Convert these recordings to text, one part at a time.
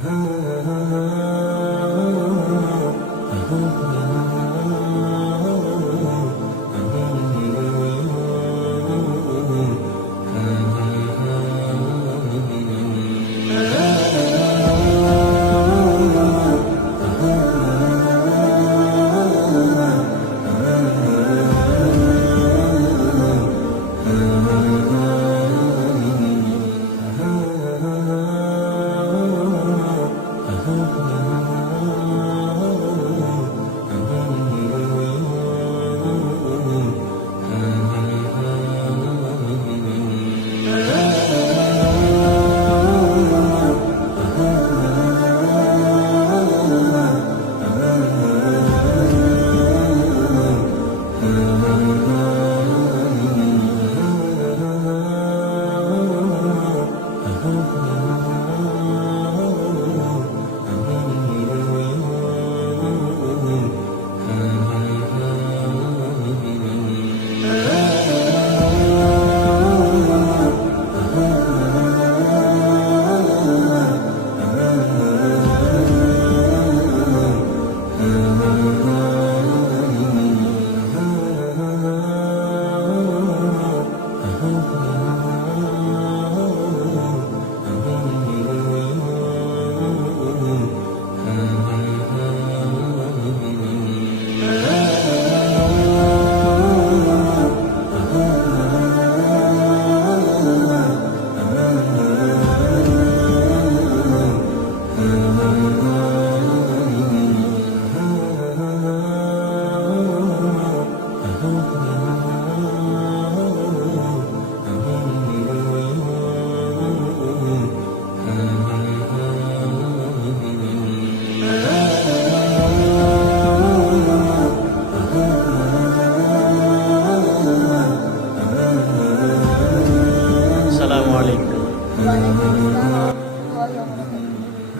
আসসালামু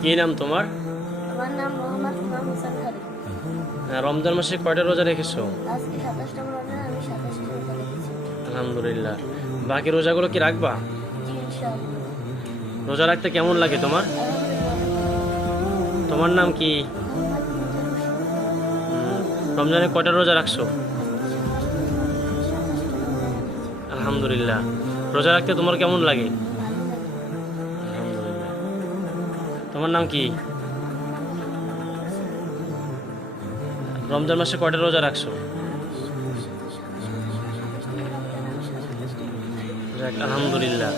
কি নাম তোমার? আমার নাম মোহাম্মদ ইমাম হোসেন খালিদ। রমজান মাসে কয়টা রোজা রেখেছো? আজকে আমি রোজা রেখেছি। আলহামদুলিল্লাহ। বাকি রোজাগুলো কি রাখবা? জি ইনশাআল্লাহ। রোজা রাখতে কেমন লাগে তোমার? তোমার নাম কি? রমজানে কয়টা রোজা রেখেছি। আলহামদুলিল্লাহ। রোজা রাখতে তোমার কেমন লাগে? তোমার নাম কি? রমজান মাসে কয়টা রোজা রাখছো? আলহামদুলিল্লাহ।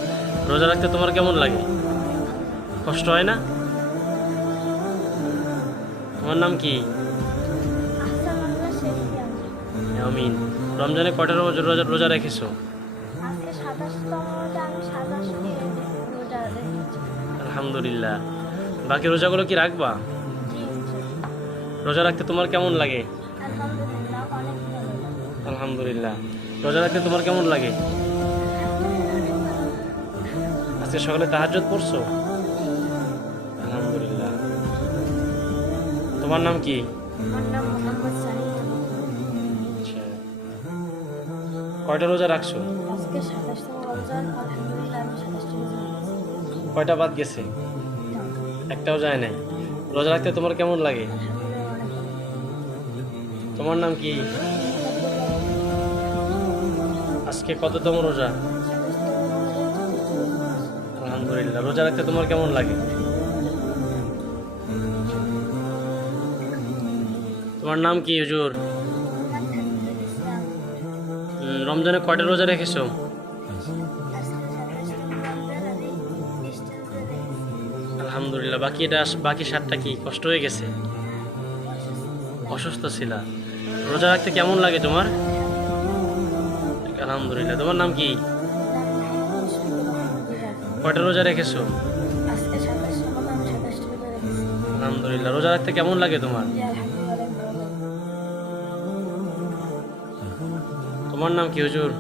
রোজা রাখতে তোমার কেমন লাগে? কষ্ট হয় না? তোমার নাম কি? আমিন। রমজানে কয়টা রোজা রোজা রেখেছি। আলহামদুলিল্লাহ। বাকি রোজাগুলো কি রাখবা? রোজা রাখতে তোমার কেমন লাগে? আলহামদুলিল্লাহ। রোজা রাখতে তোমার কেমন লাগে? আজকে সকালে তাহাজ্জুদ পড়ছো? আলহামদুলিল্লাহ। তোমার নাম কি? আচ্ছা। কয়টা রোজা রেখেছি। কয়টা বাদ গেছে? একটাও যায় নাই। রোজা রাখতে তোমার কেমন লাগে? তোমার নাম কি? আজকে কত কততম রোজা? আলহামদুলিল্লাহ, রোজা রাখতে তোমার কেমন লাগে? তোমার নাম কি, হুজুর? রমজানে কয়টা রোজা রেখেছো? আলহামদুলিল্লাহ, বাকি এটা বাকি সাতটা কি? কষ্ট হয়ে গেছে? অসুস্থ ছিল। রোজা রাখতে কেমন লাগে তোমার? আলহামদুলিল্লাহ। তোমার নাম কি? কয়টা রোজা রেখেছো? আলহামদুলিল্লাহ। রোজা রাখতে কেমন লাগে তোমার। তোমার নাম কি, হুজুর?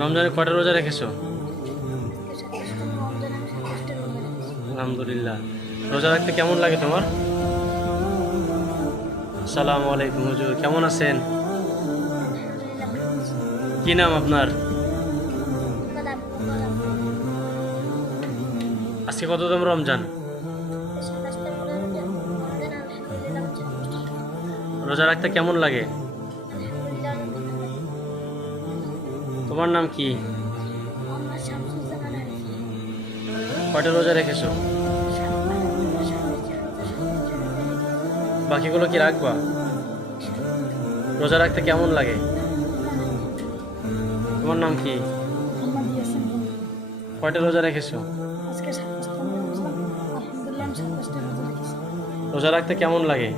রমজানে কয়টা রোজা রেখেছো? আলহামদুলিল্লাহ। রোজা রাখতে কেমন লাগে তোমার? আসসালামু আলাইকুম হুজুর, কেমন আছেন? কি নাম আপনার। আজকে কততম রমজান? রোজা রাখতে কেমন লাগে। তোমার নাম কি? কয়টা রোজা রেখেছো? বাকিগুলো কি রাখবা? রোজা রাখতে কেমন লাগে? তোমার নাম কি? কয়টা রোজা রেখেছি। রোজা রাখতে কেমন লাগে?